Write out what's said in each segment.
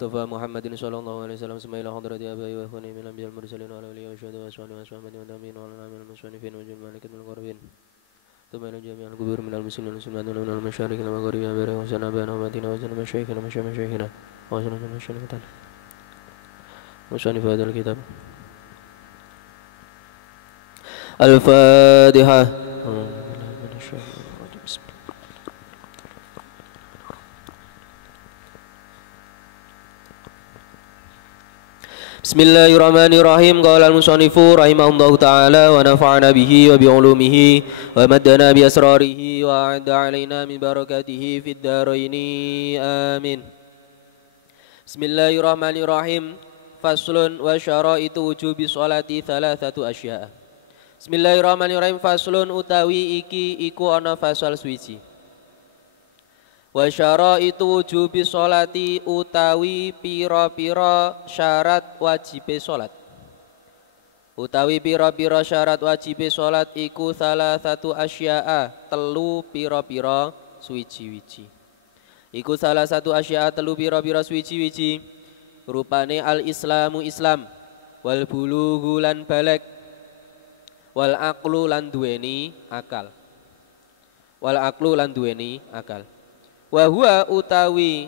المصطفى محمد صلى الله عليه وسلم ثم إلى حضرة آبائي وإخواني من الأنبياء المرسلين وعلى آله وصحبه وصحبه والتابعين وعلى العاملين المصنفين وجميع الملائكة المقربين ثم إلى جميع القبور من المسلمين والمسلمات ومن المشارق والمغارب وبارك وسلم آبائنا وأمهاتنا وسلم مشايخنا مشايخنا وسلم مشايخنا مصنف هذا الكتاب. الفاتحة. Bismillahirrahmanirrahim. Qala al-musannifu rahimahullahu ta'ala wa nafa'ana bihi wa bi'ulumihi wa maddana bi asrarihi wa a'adda alaina min barakatihi fid dharaini amin. Bismillahirrahmanirrahim. Faslun wa syaraitu wujubi sholati thalathatu asya'a. Bismillahirrahmanirrahim. Faslun utawi iki iku ana fasal suwiji. Wa syaraitu wujubi sholati utawi pira-pira syarat wajibe sholat. Utawi pira-pira syarat wajibe sholat iku salah satu asya'a telu pira-pira suwiji-wiji. Iku salah satu asya'a telu pira-pira suwiji-wiji. Rupane al-islamu Islam, wal bulughu lan balek, wal aqlu lan duweni akal. Wal aqlu lan duweni akal. Wa huwa utawi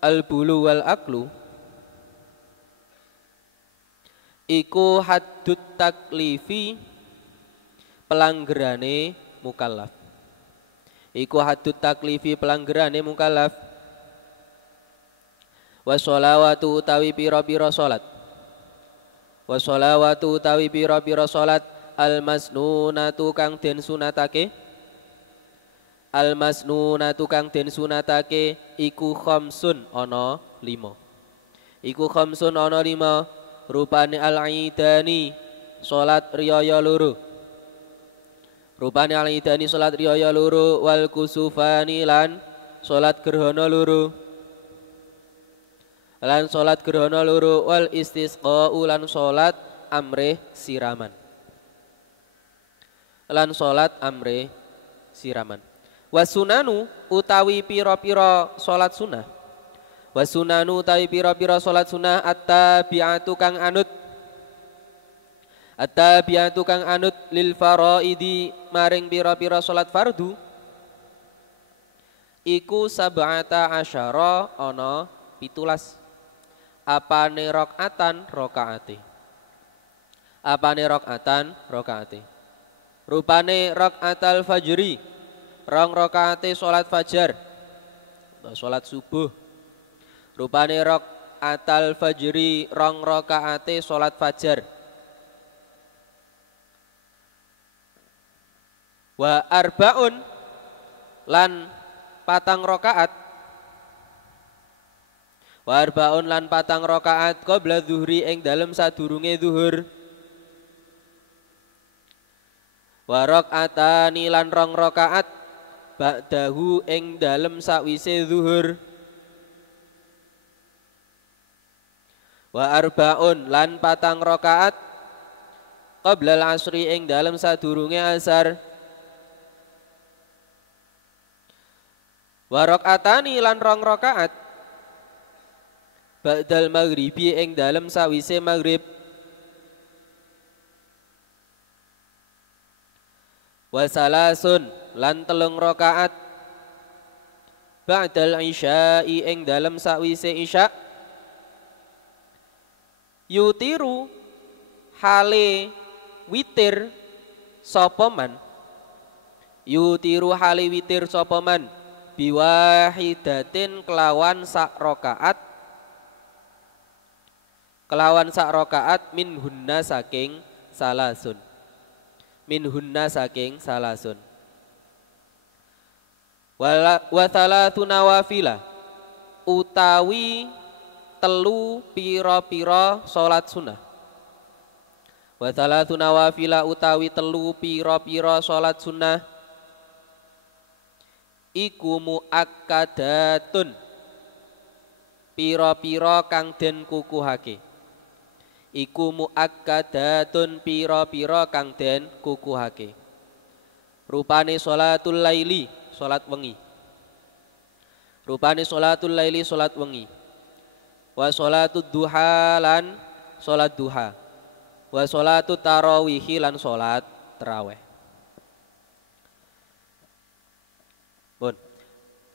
al-bulu wal aklu iku haddut taklifi pelanggerane mukallaf. Iku haddut taklifi pelanggerane mukallaf. Wa sholawatu utawi pira-pira salat. Wa sholawatu utawi pira-pira salat al-masnunatu kang den sunatake. Al-masnunatu kang den sunatake iku khamsun ana 5. Iku khamsun ana 5 rupane al-idani salat riyaya loro. Rupane al-idani salat riyaya loro wal kusufani lan salat gerhana loro. Lan salat gerhana loro wal istisqa'u lan salat amrih siraman. Lan salat amrih siraman. Wasunanu utawi pira-pira salat sunah. Wasunanu utawi pira-pira salat sunah at-tabi'atu kang anut. At-tabi'atu kang anut lil faraidi maring pira-pira salat fardu. Iku sab'ata asyara ana 17. Apane rakaatan rakaate. Apane rakaatan rakaate. Rupane rakaatal fajri. Rong rakaate salat fajar, salat subuh. Rupane rakaatal fajri rong rakaate salat fajar. Wa arbaun lan patang rakaat. Wa arbaun lan patang rakaat qabla zuhri ing dalem sadurunge zuhur. Wa rakaatani lan rong rakaat ba'dahu ing dalem sakwise zuhur. Wa arbaun lan patang rakaat qabla al-asri ing dalem sadurunge asar. Wa rakaatani lan rong rakaat ba'dal maghribi ing dalem sawise maghrib. Wa salasun lan telung rakaat ba'dal isya'i ing dalem sakwise isya. Yutiru hale witir sapa man. Yutiru hale witir sapa man biwahidatin kelawan sak rakaat. Kelawan sak rakaat minhunna saking salasun. Minhunna saking salasun. Wa thalathu nawafila utawi telu pira-pira salat sunah. Wa thalathu nawafila utawi telu pira-pira salat sunah iku muakkadatun pira-pira kang den kukuhake. Iku muakkadatun pira-pira kang den kukuhake. Rupane sholatul laili salat wengi. Rupane sholatul laili salat wengi. wa sholatud duha lan sholat duha, wa sholatut tarawihi lan sholat tarawih. Bon.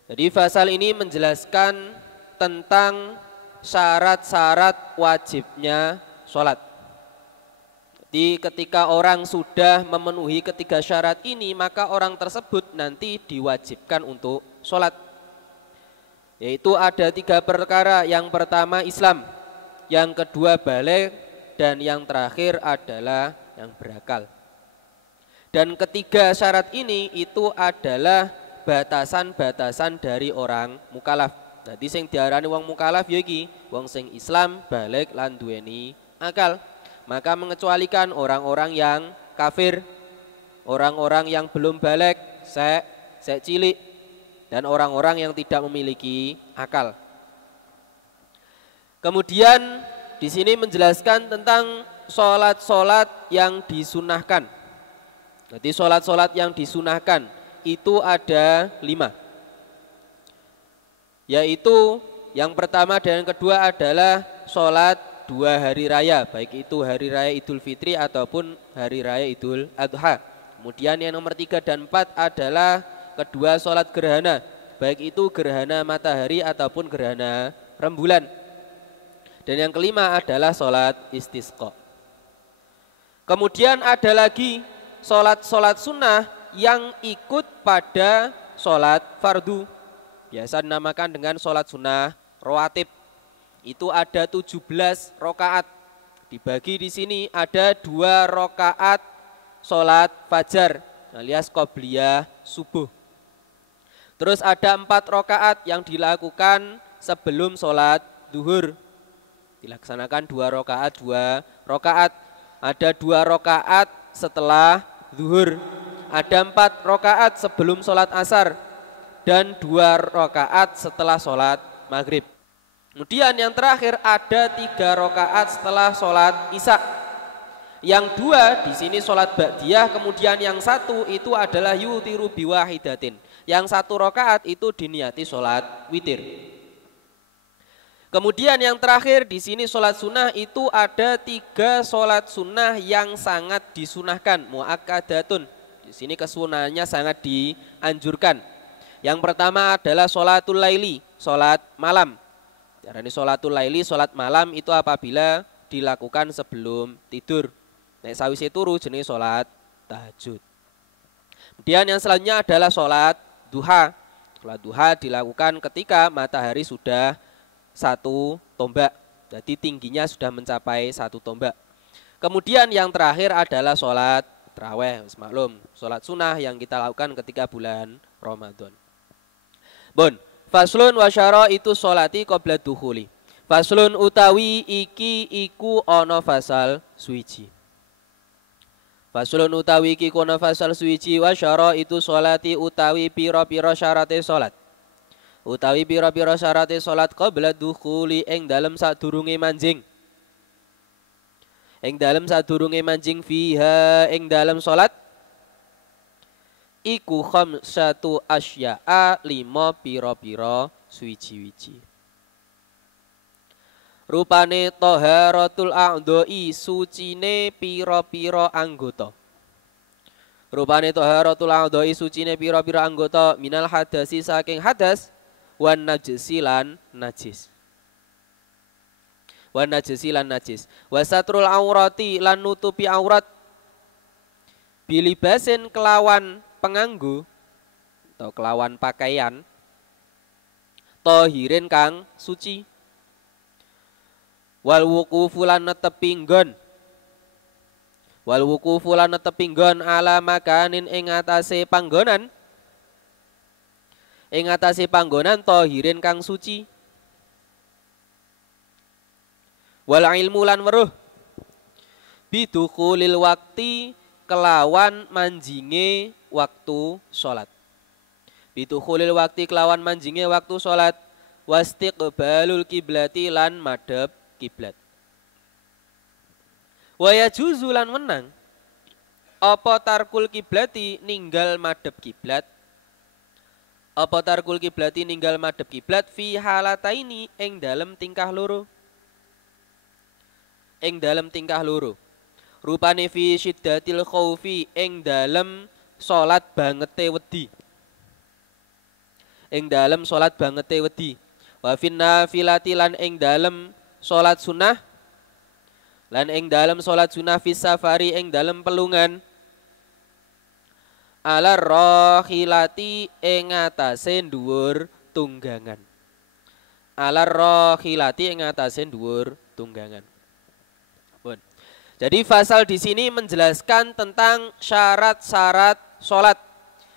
Jadi pasal ini menjelaskan tentang syarat-syarat wajibnya sholat. Jadi ketika orang sudah memenuhi ketiga syarat ini, maka orang tersebut nanti diwajibkan untuk sholat. Yaitu ada 3 perkara, yang pertama Islam, yang kedua baligh, dan yang terakhir adalah yang berakal. Dan ketiga syarat ini itu adalah batasan-batasan dari orang mukallaf. Jadi sing diarani wong mukallaf ya iki wong sing Islam, baligh lan duweni akal. Maka mengecualikan orang-orang yang kafir, orang-orang yang belum baligh, sek cilik, dan orang-orang yang tidak memiliki akal. Kemudian di sini menjelaskan tentang sholat-sholat yang disunahkan. Jadi sholat-sholat yang disunahkan itu ada 5. Yaitu yang pertama dan yang kedua adalah sholat 2 hari raya, baik itu hari raya Idul Fitri ataupun hari raya Idul Adha. Kemudian yang nomor 3 dan 4 adalah kedua sholat gerhana, baik itu gerhana matahari ataupun gerhana rembulan. Dan yang kelima adalah sholat istisqa. Kemudian ada lagi sholat-sholat sunnah yang ikut pada sholat fardu, biasa dinamakan dengan sholat sunnah rawatib. Itu ada 17 rakaat. Dibagi di sini ada 2 rakaat sholat fajar alias qobliyah subuh. Terus ada 4 rakaat yang dilakukan sebelum sholat duhur. Dilaksanakan 2 rakaat, 2 rakaat. Ada 2 rakaat setelah duhur. Ada 4 rakaat sebelum sholat asar. Dan 2 rakaat setelah sholat maghrib. Kemudian yang terakhir ada 3 rakaat setelah sholat isya. Yang 2 di sini sholat ba'diyah, kemudian yang 1 itu adalah yutiru biwahidatin. Yang 1 rakaat itu diniati sholat witir. Kemudian yang terakhir di sini sholat sunnah itu ada 3 sholat sunnah yang sangat disunahkan, muakkadatun. Di sini kesunahannya sangat dianjurkan. Yang pertama adalah sholatul laili, sholat malam. Ini sholatul laili, sholat malam itu apabila dilakukan sebelum tidur. Nek sawise turu jenis sholat tahajud. Kemudian yang selanjutnya adalah sholat duha. Sholat duha dilakukan ketika matahari sudah 1 tombak. Jadi tingginya sudah mencapai 1 tombak. Kemudian yang terakhir adalah sholat tarawih. Maklum, sholat sunnah yang kita lakukan ketika bulan Ramadan. Bon. Faslun wa syaraitu sholati qabla dukhuli. Faslun utawi iki iku ana fasal suwiji. Faslun utawi iki ana fasal suwiji wa syaraitu sholati utawi pira-pira syarate salat. Utawi pira-pira syarate salat qabla dukhuli ing dalem sadurunge manjing. Ing dalem sadurunge manjing fiha ing dalem salat iku khamsatu asya'a 5 pira-pira suwiji-wiji. Rupane taharatul a'dha'i sucine pira-pira anggota. Rupane taharatul a'dha'i sucine pira-pira anggota minal hadasi saking hadas wan najisi lan najis. Wan najisi lan najis. Wasatrul aurati lan nutupi aurat bilibasin kelawan penganggo atau kelawan pakaian tohirin kang suci. Wal wuqufu lan netepi nggon. Wal wuqufu lan netepi nggon ala makanin ing atase panggonan. Ing atase panggonan tohirin kang suci. Wal ilmu lan weruh bidukhulil waqti kelawan manjinge waktu sholat. Bidukhulil waqti kelawan manjinge waktu sholat. Wastiqbalul kiblati lan madhep kiblat. Wa yajuzu lan menang apa tarkul kiblati ninggal madhep kiblat Apa tarkul kiblati ninggal madhep kiblat fi halataini ing dalem tingkah loro. Ing dalem tingkah loro. Rupane fi syiddatil khaufi ing dalem salat bangete wedi. Ing dalem salat bangete wedi. Wa finna filati lan ing dalem salat sunah. Lan ing dalem salat sunah fi safari ing dalem pelungan. Ala rohilati ing atase dhuwur tunggangan. Ala rohilati ing atase dhuwur tunggangan. Bon. Jadi pasal di sini menjelaskan tentang syarat-syarat sholat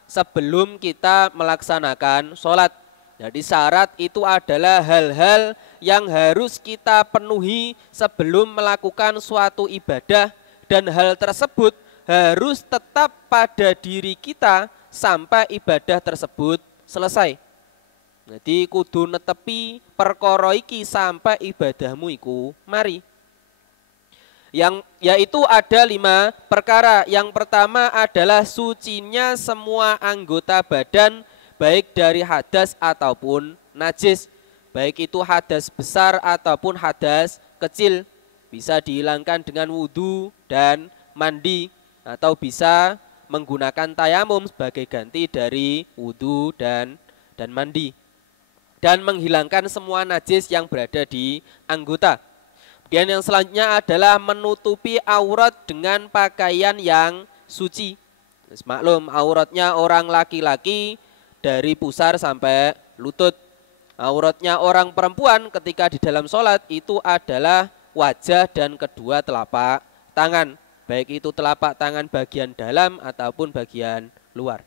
sebelum kita melaksanakan sholat. Jadi syarat itu adalah hal-hal yang harus kita penuhi sebelum melakukan suatu ibadah dan hal tersebut harus tetap pada diri kita sampai ibadah tersebut selesai. Jadi kudu netepi perkara iki sampai ibadahmu iku mari. Yaitu ada 5 perkara. Yang pertama adalah sucinya semua anggota badan baik dari hadas ataupun najis. Baik itu hadas besar ataupun hadas kecil. Bisa dihilangkan dengan wudu dan mandi. Atau bisa menggunakan tayamum sebagai ganti dari wudu dan mandi. Dan menghilangkan semua najis yang berada di anggota. Kemudian yang selanjutnya adalah menutupi aurat dengan pakaian yang suci. Maklum auratnya orang laki-laki dari pusar sampai lutut. Auratnya orang perempuan ketika di dalam sholat itu adalah wajah dan kedua telapak tangan. Baik itu telapak tangan bagian dalam ataupun bagian luar.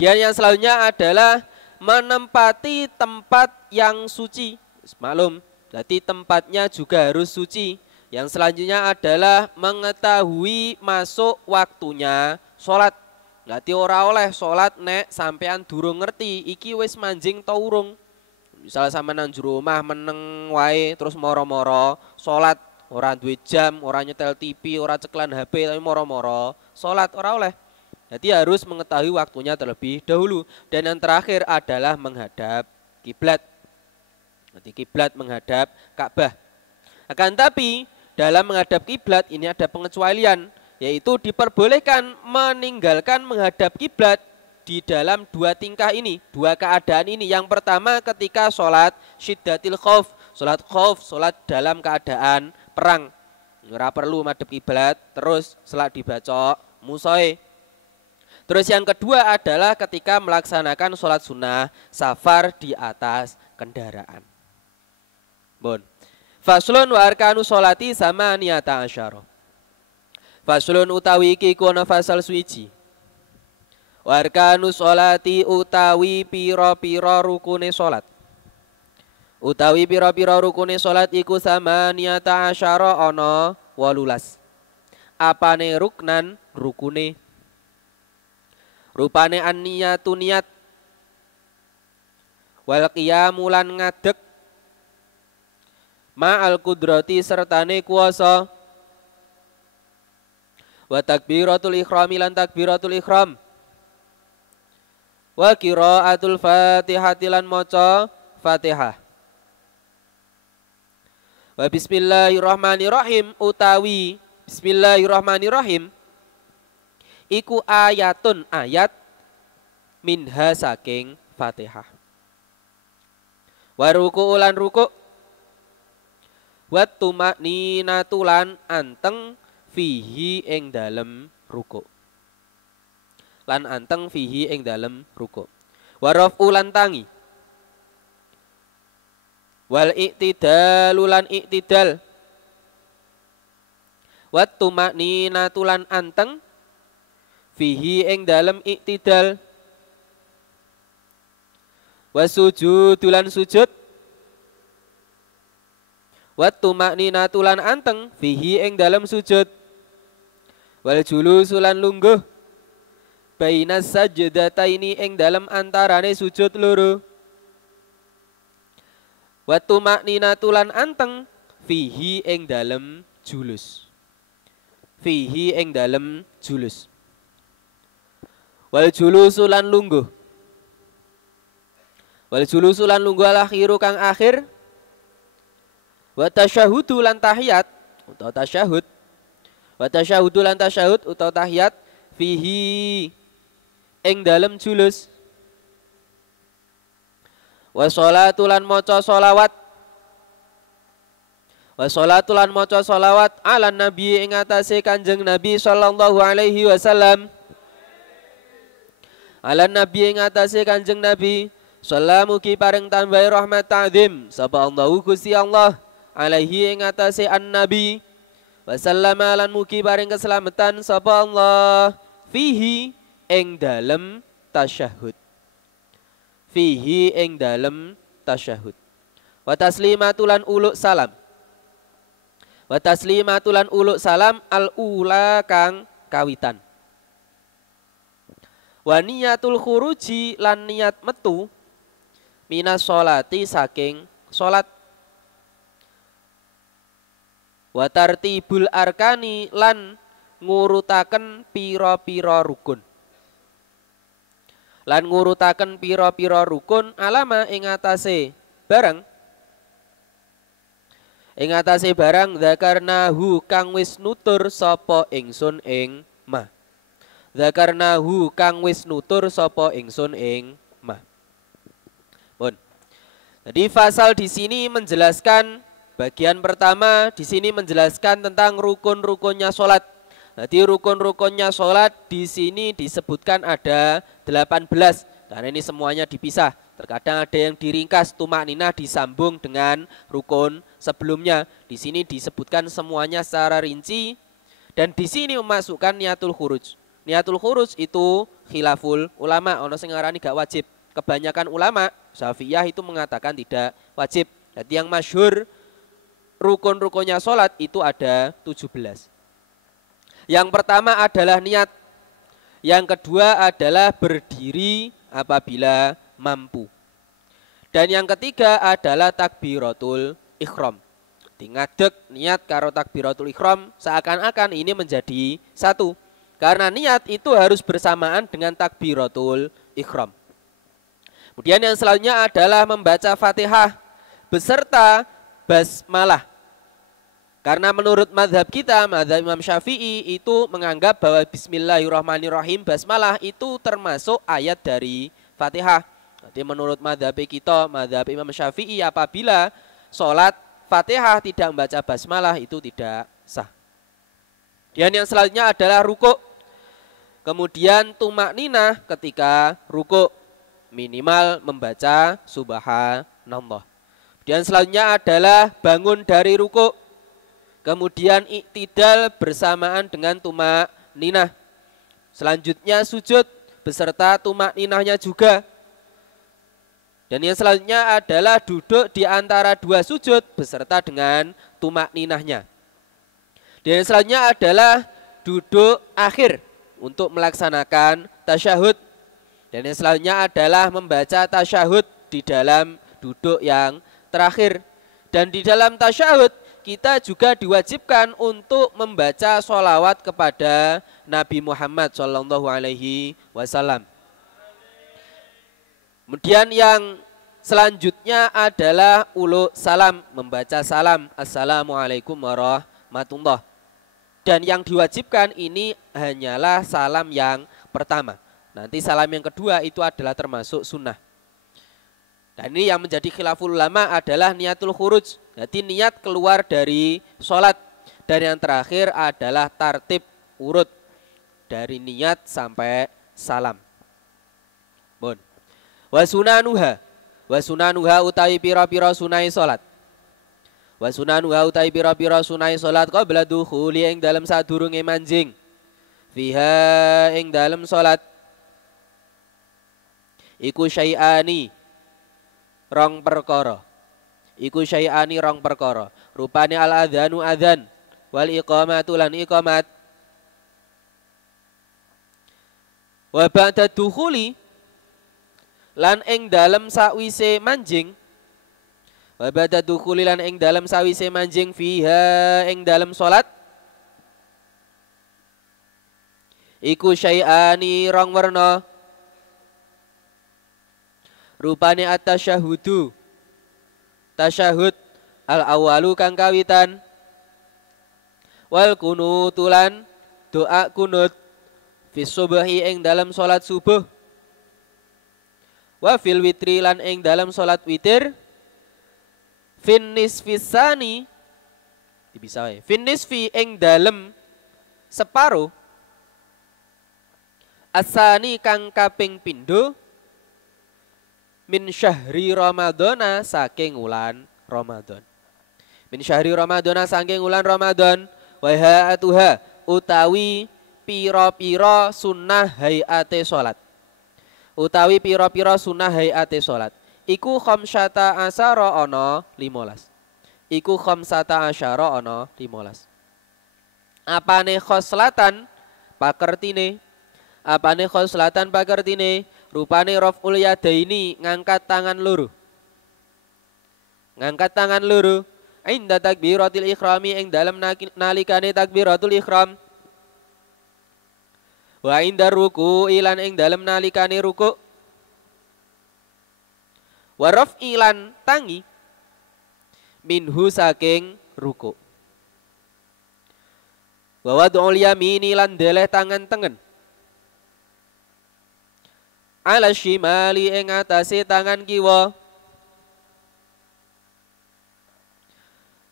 Dan yang selanjutnya adalah menempati tempat yang suci. Maklum, jadi tempatnya juga harus suci. Yang selanjutnya adalah mengetahui masuk waktunya sholat. Berarti ora oleh sholat nek sampean durung ngerti iki wis manjing ta urung. Misalnya sama nang jero omah meneng wae terus moro-moro sholat. Orang duwe jam, orang nyetel TV, orang ceklan HP, tapi moro-moro sholat, ora oleh. Jadi harus mengetahui waktunya terlebih dahulu. Dan yang terakhir adalah menghadap kiblat. Jadi kiblat menghadap Ka'bah. Akan tapi dalam menghadap kiblat ini ada pengecualian, yaitu diperbolehkan meninggalkan menghadap kiblat di dalam 2 tingkah ini, 2 keadaan ini. Yang pertama ketika sholat syiddatil khauf, sholat khauf, sholat dalam keadaan perang, ora perlu madhep kiblat, terus salat dibaca musoe. Terus yang kedua adalah ketika melaksanakan sholat sunnah safar di atas kendaraan. Bon. Faslun wa arkanu sholati sama niyata asyara. Faslun utawi iki kono fasal suci. Wa arkanu sholati utawi pira-pira rukune sholat. Utawi pira-pira rukune salat iku samaniyata asyara ana 18. Apane ruknan rukune? Rupane an-niyatu niat. Wal qiyamu lan ngadeg. Ma'al qudrati sertane kuwasa. Wa takbiratul ihram lan takbiratul ihram. Wa qiraatul Fatihati lan maca Fatihah. Wa bismillahirrahmanirrahim utawi bismillahirrahmanirrahim iku ayatun ayat minha saking Fatihah. Wa ruku ulan ruku wa tumakninatu lan anteng fihi ing dalem ruku. Lan anteng fihi ing dalem ruku. Wa rafu lan tangi. Wal i'tidalu lan i'tidal. Wat tumakninatu lan anteng fihi ing dalem i'tidal. Wasujudu lan sujud. Wat tumakninatu lan anteng fihi ing dalem sujud. Wal julusu lan lungguh bainas sajdataini ing dalem antarane sujud loro. Wa tumakninatu lan anteng fihi ing dalem julus. Fihi ing dalem julus. Wal julusu lan lungguh Wal julusu lan lungguh al akhiru kang akhir. Wa tasyahudu lan tahiyat utawa tasyahud. Wa tasyahudu lan tasyahud utawa tahiyat fihi ing dalem julus. Wa sholatu lan maca sholawat. Wa sholatu lan maca sholawat ala nabi ing atase Kanjeng Nabi sallallahu alaihi wasallam. Ala nabi ing atase Kanjeng Nabi sallallahu mugi paring tambahi rahmat ta'zim sapa Allahu Gusti Allah alaihi ing atase an-nabi wasallam lan mugi paring keselamatan sapa Allah fihi ing dalem tasyahud. Fihi ing dalem tasyahud. Wa taslimatulan uluk salam. Wa taslimatulan uluk salam al-ula kang kawitan. Wa niyatul khuruji lan niat metu minas sholati saking sholat. Wa tartibul arkani lan ngurutaken pira-pira rukun. Lan ngurutaken pira-pira rukun alama ing atase barang. Ing atase barang zakarnahu kang wis nutur sapa ingsun ing ma. Zakarnahu kang wis nutur sapa ingsun ing ma. Pun. Jadi pasal di sini menjelaskan bagian pertama di sini menjelaskan tentang rukun-rukunnya sholat. Jadi rukun-rukunnya sholat di sini disebutkan ada 18 karena ini semuanya dipisah. Terkadang ada yang diringkas tumakninah disambung dengan rukun sebelumnya. Di sini disebutkan semuanya secara rinci dan di sini memasukkan niatul khuruj. Niatul khuruj itu khilaful ulama, ono sing ngarani gak wajib. Kebanyakan ulama Syafi'iyah itu mengatakan tidak wajib. Jadi yang masyhur rukun-rukunnya sholat itu ada 17. Yang pertama adalah niat. Yang kedua adalah berdiri apabila mampu. Dan yang ketiga adalah takbiratul ikhram. Ngadeg niat karo takbiratul ikhram seakan-akan ini menjadi satu. Karena niat itu harus bersamaan dengan takbiratul ikhram. Kemudian yang selanjutnya adalah membaca Fatihah beserta basmalah. Karena menurut mazhab kita, mazhab Imam Syafi'i itu menganggap bahwa Bismillahirrahmanirrahim basmalah itu termasuk ayat dari Fatihah. Jadi menurut mazhab kita, mazhab Imam Syafi'i apabila sholat Fatihah tidak membaca basmalah itu tidak sah. Dan yang selanjutnya adalah rukuk. Kemudian tumakninah ketika rukuk minimal membaca subhanallah. Dan selanjutnya adalah bangun dari rukuk. Kemudian iktidal bersamaan dengan tumakninah. Selanjutnya sujud beserta tumakninahnya juga. Dan yang selanjutnya adalah duduk di antara dua sujud beserta dengan tumakninahnya. Dan yang selanjutnya adalah duduk akhir untuk melaksanakan tasyahud. Dan yang selanjutnya adalah membaca tasyahud di dalam duduk yang terakhir. Dan di dalam tasyahud kita juga diwajibkan untuk membaca sholawat kepada Nabi Muhammad SAW. Kemudian yang selanjutnya adalah ulu salam, membaca salam, assalamualaikum warahmatullah. Dan yang diwajibkan ini hanyalah salam yang pertama. Nanti salam yang kedua itu adalah termasuk sunnah. Dan ini yang menjadi khilaful ulama adalah niatul khuruj. Jadi niat keluar dari sholat. Dan yang terakhir adalah tartib urut dari niat sampai salam. Bon. Wasunanuha. Wasunanuha utawi pira-pira sunai sholat. Wasunanuha utawi pira-pira sunai sholat qabla dukhuli ing dalam sadurunge manjing. Fiha ing dalam sholat. Iku syai'ani rong perkara. Iku syai'ani rong perkara. Rupane al-adzanu adzan wal iqamatu lan iqamat. Wa ba'da dukhuli lan ing dalem sakwise manjing. Wa ba'da dukhuli lan ing dalem sawise manjing fiha ing dalem salat. Iku syai'ani rong werna. Rupane at-tasyahudu tasyahud al-awalu kang kawitan wal kunutulan doa kunut fis subhi ing dalam salat subuh wa fil witri lan ing dalam salat witir fin nisfisani bisa wae fin nisfi ing dalam separo asani kang kaping pindho min syahri ramadhana saking wulan Ramadan. Min syahri ramadhana saking wulan Ramadan wa haatuha utawi pira-pira sunnah hayate salat. Utawi pira-pira sunnah hayate salat. Iku khamsata asyara ana 15. Iku khamsata asyara ana 15. Apane khoslatan pakertine? Apane khoslatan pakertine? Rupane raf'ul yadaini ngangkat tangan loro. Ngangkat tangan loro inda takbiratul ikhrami ing dalem nalikane takbiratul ikhram. Wa inda ruku ilan ing dalem nalikane ruku. Wa raf'ilan tangi minhu saking ruku. Wa wad'ul yamini lan deleh tangan tengen. Ala shimali ing atase tangan kiwa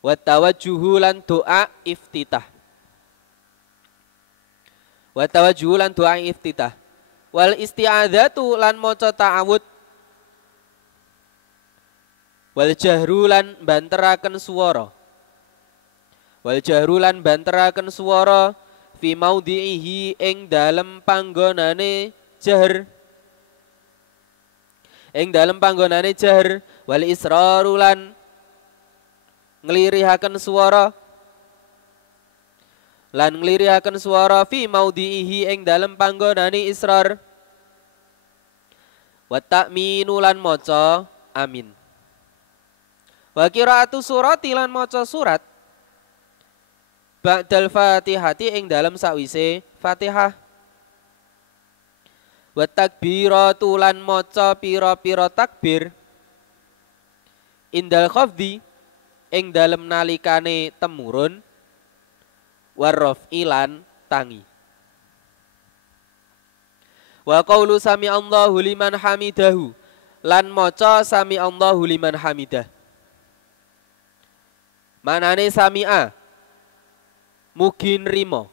wa tawajjuhu lan doa iftitah wal isti'adzatu lan maca ta'awud wal jahru lan banteraken swara fi maudhihi ing dalem panggonane jahr wal israru lan nglirihaken swara fi maudhihi ing dalem panggonane israr wa ta'minu lan maca amin wa qiraatu surati lan maca surat ba'dal fatihati ing dalem sawise Fatihah wa takbiratu lan maca pira-pira takbir indal khafdi ing dalem nalikane temurun warraf'i lan tangi wa qaulu sami Allahu liman hamidahu lan maca sami Allahu liman hamidah. Manane sami'a mugi nrimo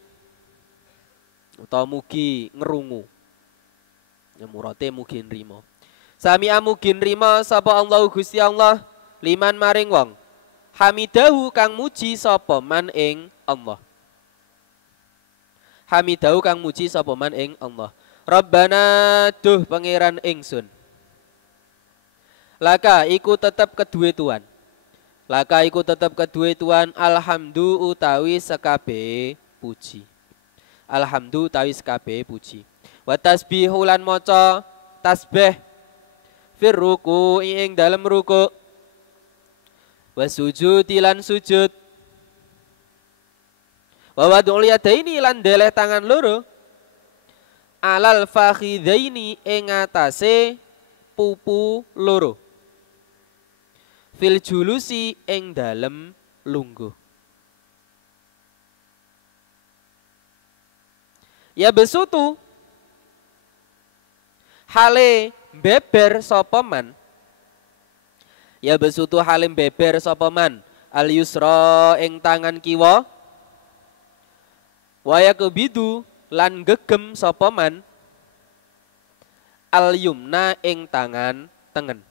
utawa mugi ngrungu. Ya murate mugi nrimo. Sami'a mugi nrimo sapa Allah Gusti Allah liman maring wong hamidahu kang muji sapa man ing Allah. Hamidahu kang muji sapa man ing Allah. Rabbana duh pangeran ingsun. Laka iku tetep kedue Tuhan. Laka iku tetep kedue Tuhan alhamdu utawi sekabe puji. Alhamdu utawi sekabe puji. Wa tasbihu lan maca tasbih fir ruku ing dalem ruku. Wa sujudi lan sujud. Wa wad'ul yadaini lan deleh tangan loro alal fakhidzaini ing atase pupu loro. Fil julusi ing dalem lungguh. Ya besutu hale beber sapa man. Ya besutu halim beber sapa man al yusra ing tangan kiwa. Wa yakbidu lan gegem sapa man al yumna ing tangan tengen.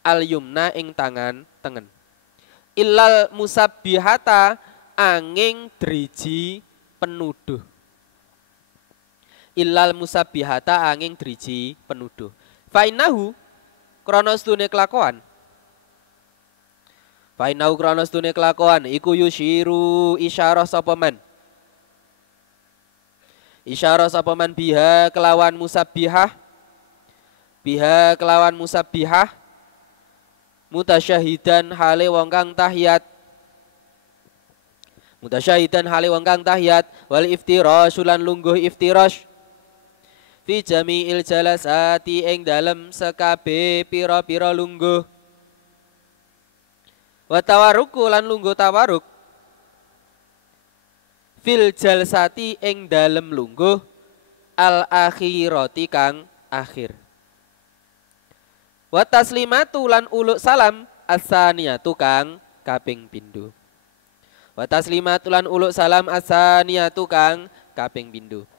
Al yumna ing tangan tengen. Illal musabbihata angin driji penuduh. Illal musabbihata angin driji penuduh. Fainahu kronos dune kelakuan. Fainahu kronos dune kelakuan iku yushiru isyarah sapa man. Isyarah sapa man biha kelawan musabbihah. Biha kelawan musabbihah. Mutasyahidan hale wong kang tahiyat. Mutasyahidan hale wong kang tahiyat wal iftirash lan lungguh iftirash fi jami'il jalasati ing dalem sekabe pira-pira lungguh. Wa tawaruku lan lungguh tawaruk fil jalsati ing dalem lungguh al akhirati kang akhir. Wa taslimatu lan uluk salam asaniyatu kang kaping pindho. Wa taslimatu lan uluk salam asaniyatu kang kaping pindho.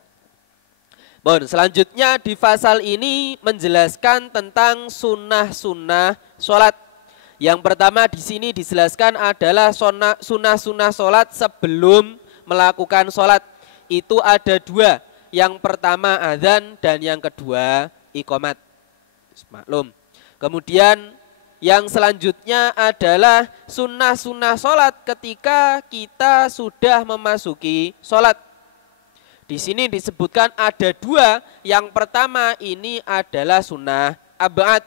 Bon, selanjutnya di pasal ini menjelaskan tentang sunnah-sunnah sholat. Yang pertama di sini dijelaskan adalah sunnah-sunnah sholat sebelum melakukan sholat. Itu ada dua. Yang pertama azan dan yang kedua iqamat. Maklum. Kemudian yang selanjutnya adalah sunnah-sunnah sholat ketika kita sudah memasuki sholat. Di sini disebutkan ada dua. Yang pertama ini adalah sunnah ab'ad.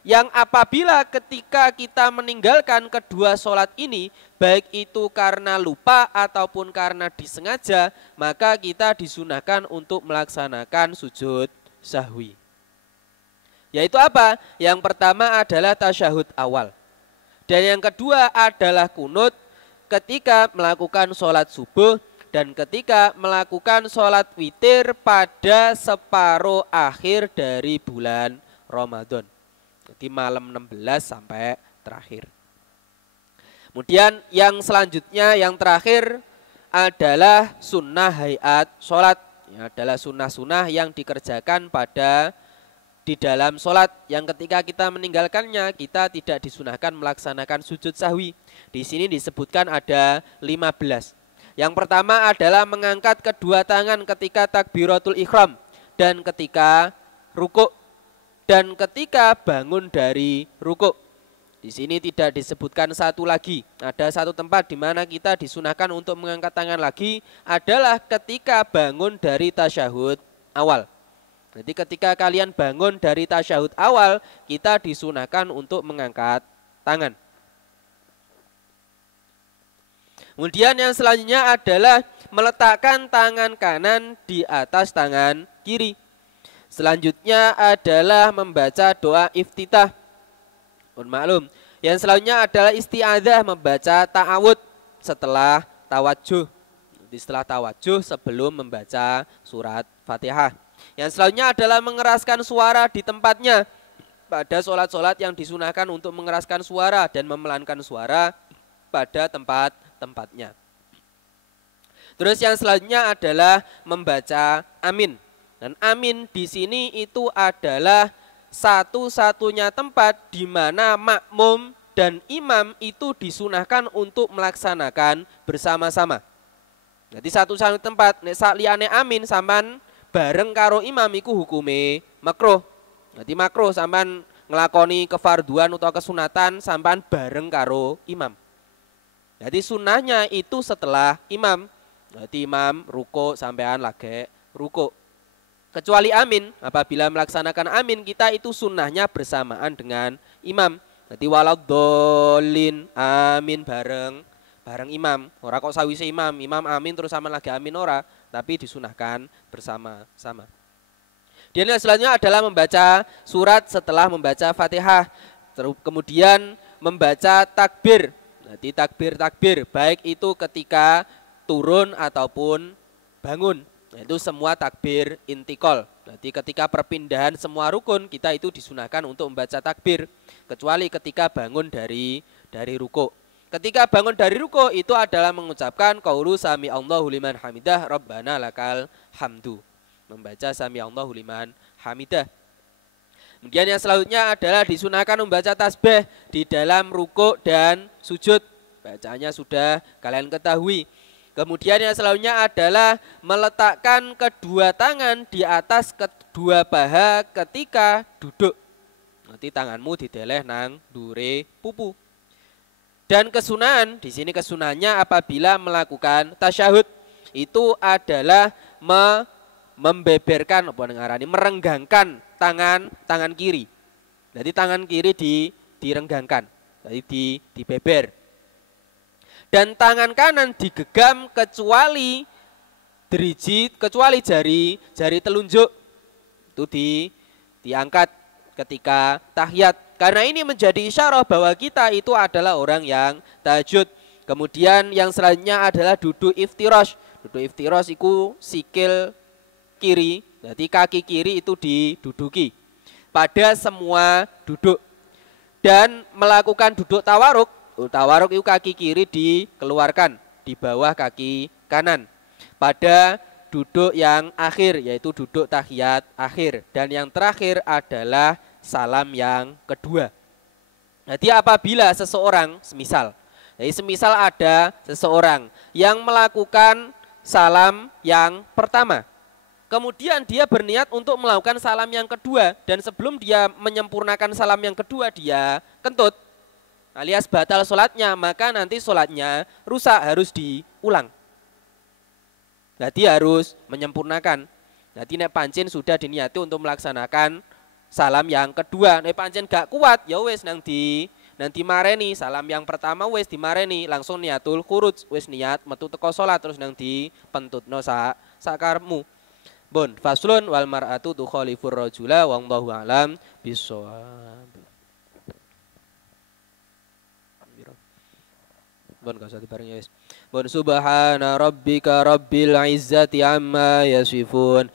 Yang apabila ketika kita meninggalkan kedua sholat ini, baik itu karena lupa ataupun karena disengaja, maka kita disunahkan untuk melaksanakan sujud sahwi. Yaitu apa? Yang pertama adalah tasyahud awal. Dan yang kedua adalah kunut ketika melakukan sholat subuh dan ketika melakukan sholat witir pada separuh akhir dari bulan Ramadan. Jadi malam 16 sampai terakhir. Kemudian yang selanjutnya yang terakhir adalah sunnah hayat sholat. Ya, adalah sunnah-sunnah yang dikerjakan di dalam sholat. Yang ketika kita meninggalkannya kita tidak disunahkan melaksanakan sujud sahwi. Di sini disebutkan ada 15. Yang pertama adalah mengangkat kedua tangan ketika takbiratul ihram dan ketika rukuk. Dan ketika bangun dari rukuk. Di sini tidak disebutkan satu lagi. Ada satu tempat di mana kita disunahkan untuk mengangkat tangan lagi adalah ketika bangun dari tasyahud awal. Jadi ketika kalian bangun dari tasyahud awal, kita disunahkan untuk mengangkat tangan. Kemudian yang selanjutnya adalah meletakkan tangan kanan di atas tangan kiri. Selanjutnya adalah membaca doa iftitah. Maklum. Yang selanjutnya adalah isti'adzah, membaca ta'awud setelah tawajuh. Setelah tawajuh sebelum membaca surat Fatihah. Yang selanjutnya adalah mengeraskan suara di tempatnya. Pada sholat-sholat yang disunahkan untuk mengeraskan suara dan memelankan suara pada tempatnya. Terus yang selanjutnya adalah membaca amin. Dan amin di sini itu adalah satu-satunya tempat di mana makmum dan imam itu disunahkan untuk melaksanakan bersama-sama. Jadi satu-satunya tempat nek sak liyane amin sampean bareng karo imam iku hukume makruh. Jadi makruh sampean ngelakoni kefarduan atau kesunatan sampean bareng karo imam. Jadi sunnahnya itu setelah imam. Jadi imam ruko sampean lagi ruko. Kecuali amin, apabila melaksanakan amin kita itu sunnahnya bersamaan dengan imam. Jadi waladhdallin amin bareng imam. Ora kok sawise imam amin terus sama lagi amin ora, tapi disunahkan bersama-sama. Dan yang selanjutnya adalah membaca surat setelah membaca Fatihah. Kemudian membaca takbir. Jadi takbir baik itu ketika turun ataupun bangun. Itu semua takbir intikal. Jadi ketika perpindahan semua rukun kita itu disunahkan untuk membaca takbir. Kecuali ketika bangun dari ruku. Ketika bangun dari ruku itu adalah mengucapkan qaulu sami Allahu liman hamidah rabbana lakal hamdu. Membaca sami Allahu liman hamidah. Kemudian yang selanjutnya adalah disunahkan membaca tasbih di dalam ruku dan sujud. Bacanya sudah kalian ketahui. Kemudian yang selanjutnya adalah meletakkan kedua tangan di atas kedua paha ketika duduk. Nanti tanganmu dideleh nang dure pupu. Dan kesunahan, di sini kesunahannya apabila melakukan tasyahud itu adalah membeberkan merenggangkan tangan kiri. Jadi tangan kiri direnggangkan, jadi dibeber. Dan tangan kanan digegam kecuali jari telunjuk. Itu diangkat ketika tahiyat. Karena ini menjadi isyarah bahwa kita itu adalah orang yang tahajud. Kemudian yang selanjutnya adalah duduk iftirash. Duduk iftirash itu sikil kiri, jadi kaki kiri itu diduduki pada semua duduk. Dan melakukan duduk tawaruk. Tawaruk itu kaki kiri dikeluarkan di bawah kaki kanan. Pada duduk yang akhir, yaitu duduk tahiyat akhir. Dan yang terakhir adalah salam yang kedua. Jadi apabila seseorang, semisal ada seseorang yang melakukan salam yang pertama, kemudian dia berniat untuk melakukan salam yang kedua, dan sebelum dia menyempurnakan salam yang kedua dia kentut alias batal sholatnya, maka nanti sholatnya rusak, harus diulang. Jadi harus menyempurnakan. Jadi nek pancen sudah diniati untuk melaksanakan salam yang kedua, nek pancen gak kuat ya wes nanti mareni salam yang pertama wes dimareni, langsung niatul khuruj, wes niat metu teko sholat terus nang dipentutno sakarmu. Bon, faslun wal mar'atu tukhalifur rajula wallahu alam bissawab. Bon, gak usah dibareng ya wis. Bon, subhana rabbika rabbil izzati amma yasifun.